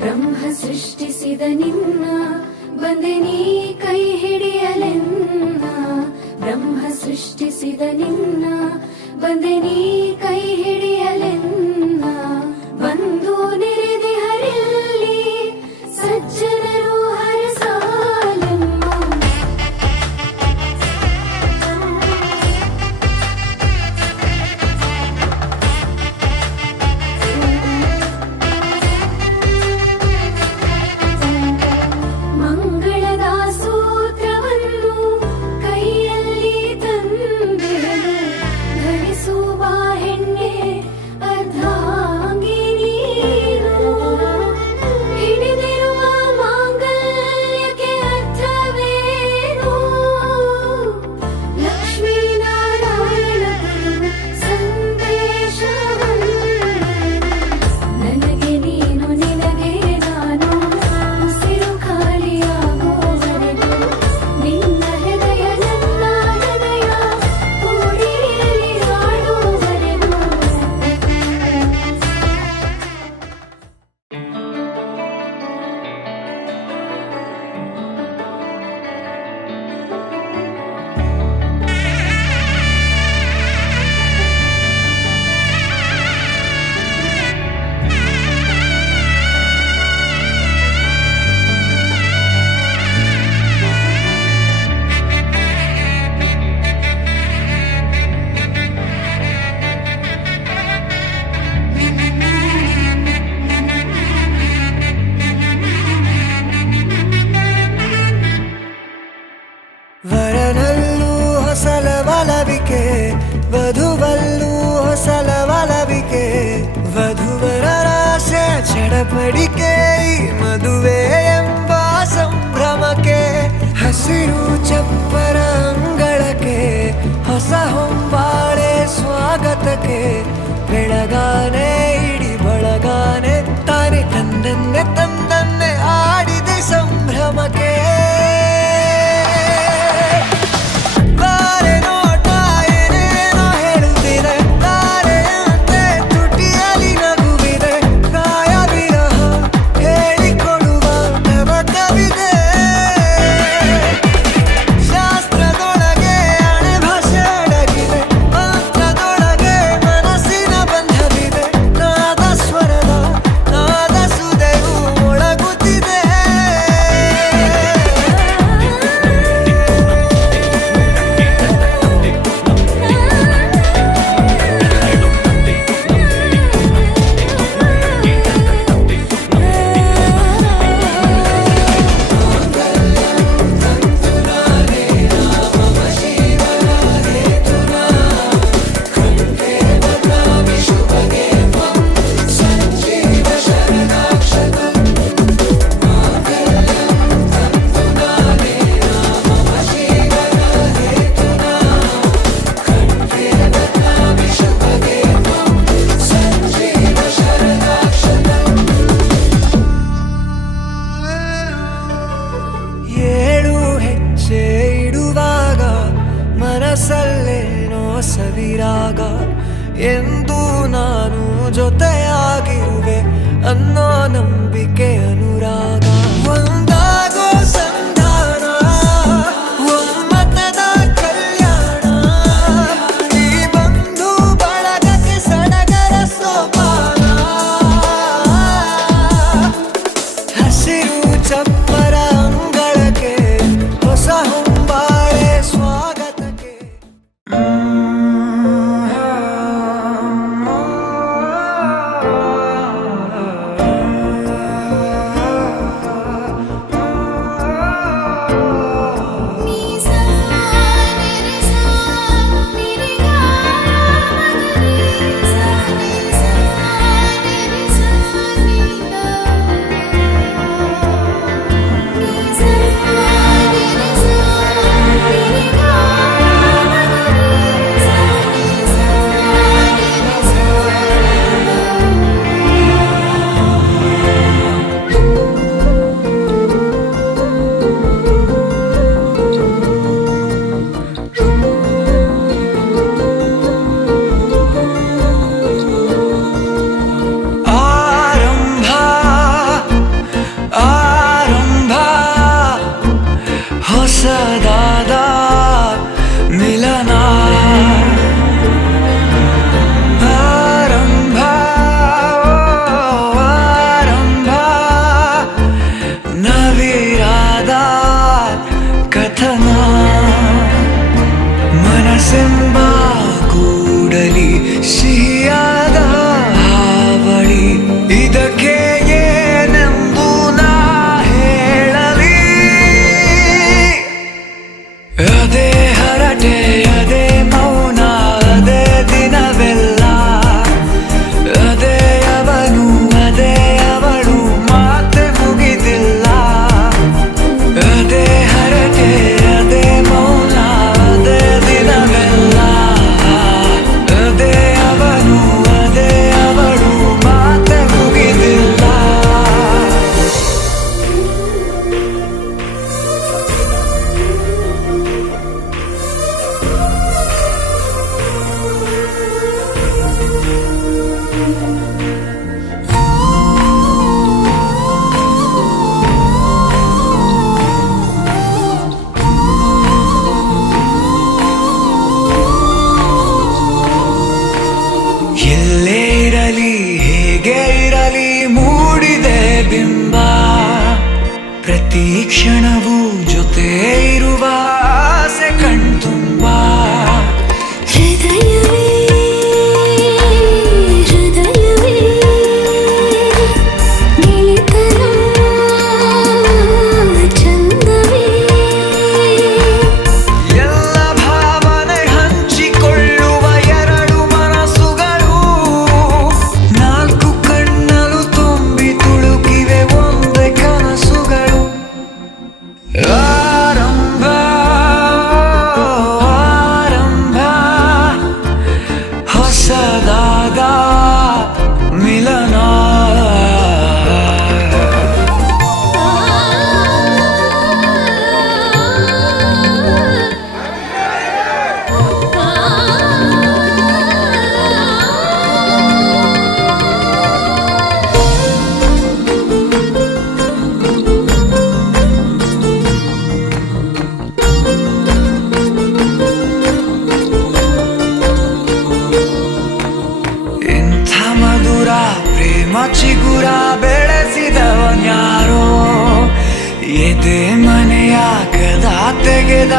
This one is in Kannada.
ಬ್ರಹ್ಮ ಸೃಷ್ಟಿಸಿದ ನಿನ್ನ ಬಂದೆ ನೀ ಕೈ ಹಿಡಿಯಲೆನ್ನ. ಬ್ರಹ್ಮ ಸೃಷ್ಟಿಸಿದ ನಿನ್ನ ಬಂದೆ ನೀ ಕೈ ಹಿಡಿಯಲೆನ್ನ. ಬಂದು ನೆರೆದೆ ಹರಲ್ಲಿ ಸಜ್ಜನರು ಹರಸಾಲೆಮ್ಮ. ಮಂಗಳದ ಸೂತ್ರವನ್ನು ಕೈಯಲ್ಲಿ ತಂದೆನು. ಧರಿಸುವ ಹೆಣ್ಣೆ ಅರ್ಧಾಂಗಿ ನೀನು. ಹಿಡಿದಿರುವ ಮಾಂಗಲ್ಯಕ್ಕೆ ಅರ್ಥವೇನು. ಲಕ್ಷ್ಮೀನಾರಾಯಣ ಗುರು ಸಂದೇಶವನ್ನು. ನನಗೆ ನೀನು ನಿನಗೆ ನಾನು ಉಸಿರು ಖಾಲಿಯಾಗುವವರೆಗೂ ನಿನ್ನ ಹೃದಯ ನನ್ನ ಹೃದಯ ಕೂಡಿರಲಿ ಹಾಡುವವರೆಗೂ. ವರನಲ್ಲೂ ಹೊಸಲ ಒಲವಿಕೆ, ವಧುವಲ್ಲೂ ಹೊಸಲ ಒಲವಿಕೆ. ವಧುವರರಾಸೆ ಚಡಪಡಿಕೆ, ಈ ಮದುವೆ ಎಂಬ ಸಂಭ್ರಮಕ್ಕೆ. ಹಸಿರು ಚಪ್ಪರ ಅಂಗಳಕ್ಕೆ, ಹೊಸ ಹೊಂಬಾಳೆ ಸ್ವಾಗತಕ್ಕೆ. ಬೆಳಗಾನೆ ಇಡಿ ಬಳಗಾನೆ, ತಾನೆ ತಂದನ್ನೇ ತಂದನ್ನೇ ಆಡಿದೆ ಸಂಭ್ರಮಕ್ಕೆ. ಮನಸ್ಸಲ್ಲೇನೋ ಸವಿರಾಗ, ಎಂದು ನಾನು ಜೊತೆಯಾಗಿರುವೆ ಅನ್ನೋ ನಂಬಿಕೆ ಅನುರಾಗ. ಒಂದಾಗೋ ಸಂಧಾನ, ಒಮ್ಮತದ ಕಲ್ಯಾಣ. ಈ ಬಂಧು ಬಳಗಕ್ಕೆ ಸಡಗರ ಸೋಪಾನ. ಹಸಿರು ಚಪ್ಪರ ಅಂಗಳಕ್ಕೆ, ಹೊಸ ಹೊಂಬಾಳೆ ಸ್ವಾಗತಕ್ಕೆ. ಕನಸೆಂಬ ಕೂಡಲಿ ಸಿಹಿಯಾದ ಹಾವಳಿ ಇದಕ್ಕೆ ಏನೆಂದು ನಾ ಹೇಳಲಿ ಅದೇ ಹರಟೆ ಅದೇ ಮೌನ ಅದೇ ದಿನವೆಲ್ಲ ಅದೇ ಅವನು ಅದೇ ಅವಳು ಮಾತೆ ಮುಗಿದಿಲ್ಲ ಅದೇ ಹರಟೆ ಅದೇ ಮೌನ ಅದೇ ದಿನವೆಲ್ಲ ಅದೇ ಅವನು ಅದೇ ಅವಳು ಮಾತೆ ಮುಗಿದಿಲ್ಲ ಎಲ್ಲೇ ಇರಲಿ ಹೇಗೆ ಇರಲಿ ಮೂಡಿದೆ ಬಿಂಬ ಪ್ರತಿ ಕ್ಷಣವೂ ಜೊತೆ ಇರುವ ಆಸೆ ಕಣ್ತುಂಬ ಹೃದಯವೇ ಹೃದಯವೇ ಗೆಳೆತನ ಚಂದವೇ ಎಲ್ಲ ಭಾವನೆ ಹಂಚಿಕೊಳ್ಳುವ ಎರಡು ಮನಸ್ಸುಗಳು ನಾಲ್ಕು ಕಣ್ಣಲು ತುಂಬಿ ತುಳುಕಿವೆ ಒಂದೇ ಕನಸುಗಳು ಆರಂಭ ಆರಂಭ ಹೊಸದಾದ ಮಿಲನ ಇಂಥ ಮಧುರ ಪ್ರೇಮ ಚಿಗುರ ಬೆಳೆಸಿದವನ್ಯಾರೋ ಎದೆ ಮನೆಯ ಕದ ತೆಗೆದ